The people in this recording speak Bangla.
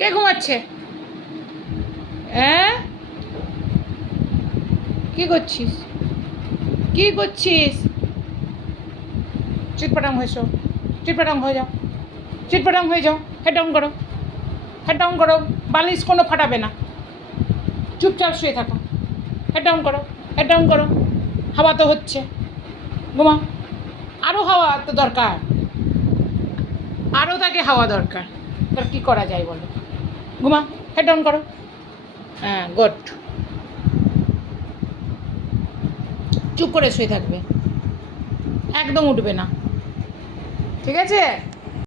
কে ঘুমাচ্ছে? হ্যাঁ, কি করছিস? কি করছিস? চিটপাটাং হয়েছো, চিটপাটাং হয়ে যাও, চিটপাটাং হয়ে যাও। হেড ডাউন করো, হেড ডাউন করো। বালিশ কোনো ফাটাবে না, চুপচাপ শুয়ে থাকো। হেড ডাউন করো, হেড ডাউন করো। হাওয়া তো হচ্ছে, ঘুমাও। আরও হাওয়া তো দরকার, আরও তাকে হাওয়া দরকার। তার কী করা যায় বলো? ঘুমা, হেড ডাউন করো। হ্যাঁ, গুড। চুপ করে শুয়ে থাকবে, একদম উঠবে না, ঠিক আছে?